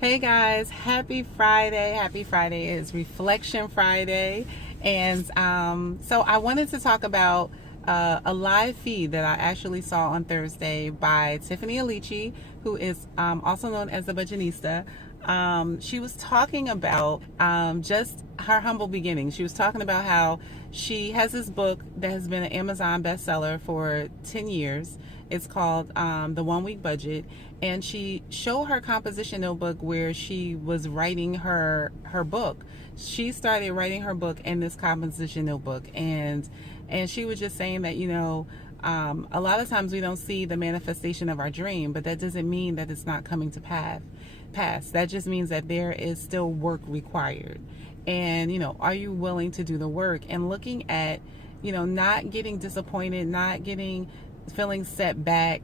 Hey guys, happy Friday. Happy Friday is Reflection Friday. And so I wanted to talk about a live feed that I actually saw on Thursday by Tiffany Alici, who is also known as the Budgetnista. She was talking about just her humble beginnings. She was talking about how she has this book that has been an Amazon bestseller for 10 years. It's called The 1 Week Budget, and she showed her composition notebook where she was writing her book. She started writing her book in this composition notebook, and she was just saying that a lot of times we don't see the manifestation of our dream, but that doesn't mean that it's not coming to pass. That just means that there is still work required. And are you willing to do the work? And looking at not getting disappointed, not feeling set back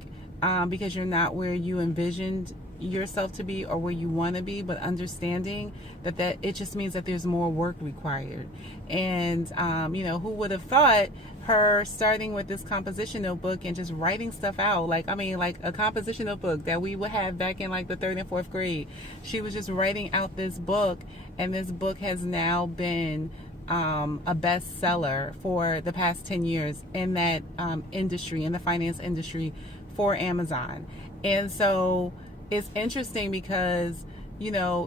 because you're not where you envisioned yourself to be or where you want to be, but understanding that it just means that there's more work required. And who would have thought her starting with this composition notebook and just writing stuff out, like a composition notebook that we would have back in like the 3rd and 4th grade. She was just writing out this book, and this book has now been a bestseller for the past 10 years in that industry, in the finance industry for Amazon. And so it's interesting because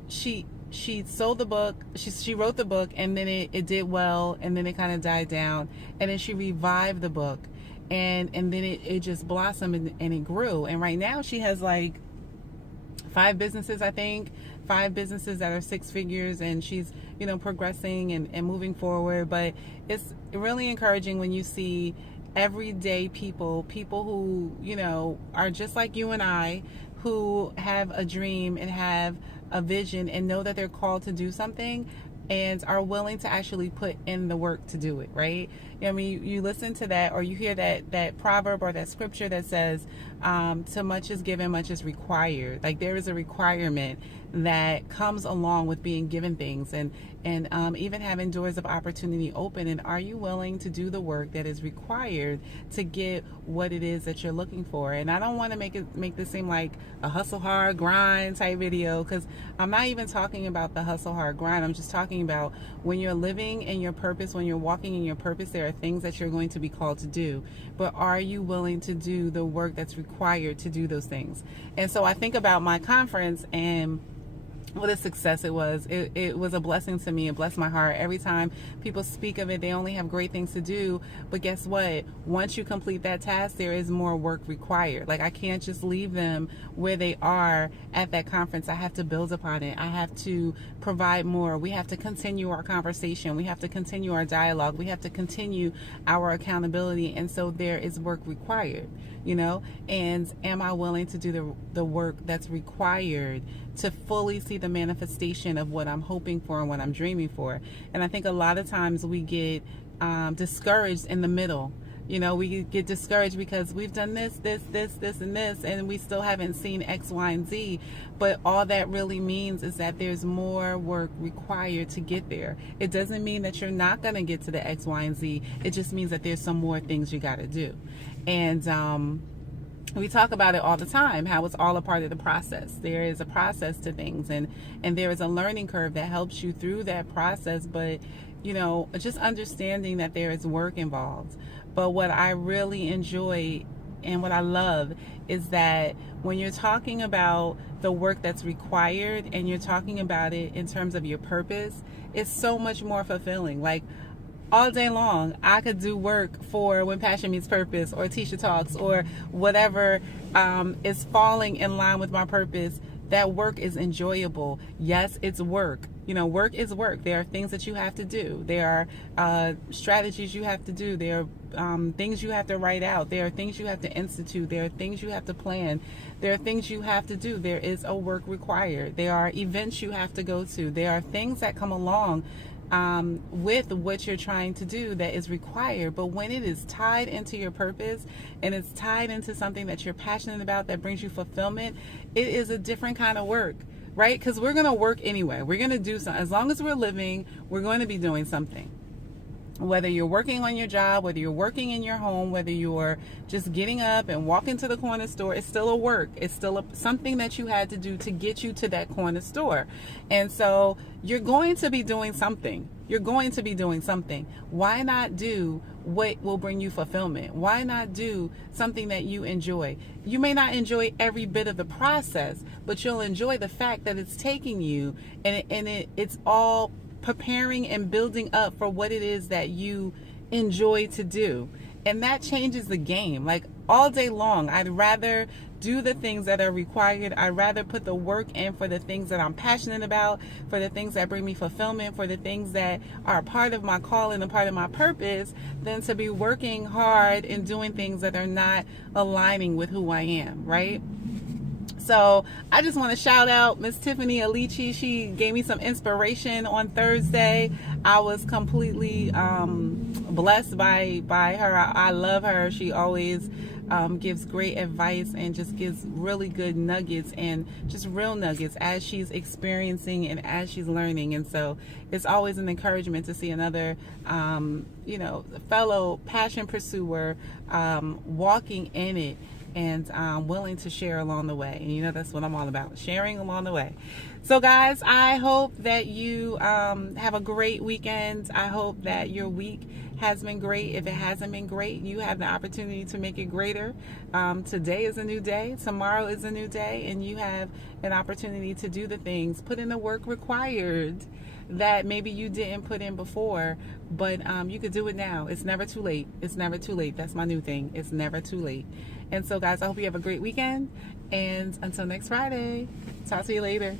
she sold the book, she wrote the book, and then it did well, and then it kind of died down, and then she revived the book, and then it just blossomed and it grew. And right now she has like 5 businesses, I think, 5 businesses that are 6 figures, and she's progressing and moving forward. But it's really encouraging when you see everyday people who are just like you and I, who have a dream and have a vision and know that they're called to do something and are willing to actually put in the work to do it, right? You listen to that, or you hear that proverb or that scripture that says, to much is given, much is required. Like, there is a requirement that comes along with being given things and even having doors of opportunity open. And are you willing to do the work that is required to get what it is that you're looking for? And I don't want to make this seem like a hustle hard grind type video, because I'm not even talking about the hustle hard grind. I'm just talking about when you're living in your purpose, when you're walking in your purpose, there are things that you're going to be called to do. But are you willing to do the work that's required to do those things? And so I think about my conference and what a success it was. It was a blessing to me. It blessed my heart. Every time people speak of it, they only have great things to do. But guess what? Once you complete that task, there is more work required. Like, I can't just leave them where they are at that conference. I have to build upon it. I have to provide more. We have to continue our conversation. We have to continue our dialogue. We have to continue our accountability. And so there is work required, and am I willing to do the work that's required to fully see the manifestation of what I'm hoping for and what I'm dreaming for? And I think a lot of times we get discouraged in the middle. We get discouraged because we've done this, and this, and we still haven't seen X, Y, and Z. But all that really means is that there's more work required to get there. It doesn't mean that you're not going to get to the X, Y, and Z. It just means that there's some more things you got to do. And we talk about it all the time, how it's all a part of the process. There is a process to things, and there is a learning curve that helps you through that process. But just understanding that there is work involved. But what I really enjoy and what I love is that when you're talking about the work that's required and you're talking about it in terms of your purpose, it's so much more fulfilling. Like, all day long, I could do work for When Passion Meets Purpose or Tisha Talks or whatever is falling in line with my purpose. That work is enjoyable. Yes, it's work. Work is work. There are things that you have to do. There are strategies you have to do. There are things you have to write out. There are things you have to institute. There are things you have to plan. There are things you have to do. There is a work required. There are events you have to go to. There are things that come along with what you're trying to do that is required. But when it is tied into your purpose and it's tied into something that you're passionate about that brings you fulfillment, it is a different kind of work, right? Because we're going to work anyway. We're going to do something. As long as we're living, we're going to be doing something. Whether you're working on your job, whether you're working in your home, whether you're just getting up and walking to the corner store, it's still a work. It's still something that you had to do to get you to that corner store. And so you're going to be doing something. You're going to be doing something. Why not do what will bring you fulfillment? Why not do something that you enjoy? You may not enjoy every bit of the process, but you'll enjoy the fact that it's taking you and it's all preparing and building up for what it is that you enjoy to do. And that changes the game. Like all day long, I'd rather do the things that are required. I'd rather put the work in for the things that I'm passionate about, for the things that bring me fulfillment, for the things that are a part of my calling and part of my purpose, than to be working hard and doing things that are not aligning with who I am, right? So I just want to shout out Miss Tiffany Alici. She gave me some inspiration on Thursday. I was completely blessed by her. I love her. She always gives great advice and just gives really good nuggets and just real nuggets as she's experiencing and as she's learning. And so it's always an encouragement to see another, fellow passion pursuer walking in it and willing to share along the way. And that's what I'm all about, sharing along the way. So guys, I hope that you have a great weekend. I hope that your week has been great. If it hasn't been great, you have the opportunity to make it greater. Today is a new day. Tomorrow is a new day. And you have an opportunity to do the things, put in the work required that maybe you didn't put in before, but you could do it now. It's never too late. It's never too late. That's my new thing. It's never too late. And so guys, I hope you have a great weekend. And until next Friday, talk to you later.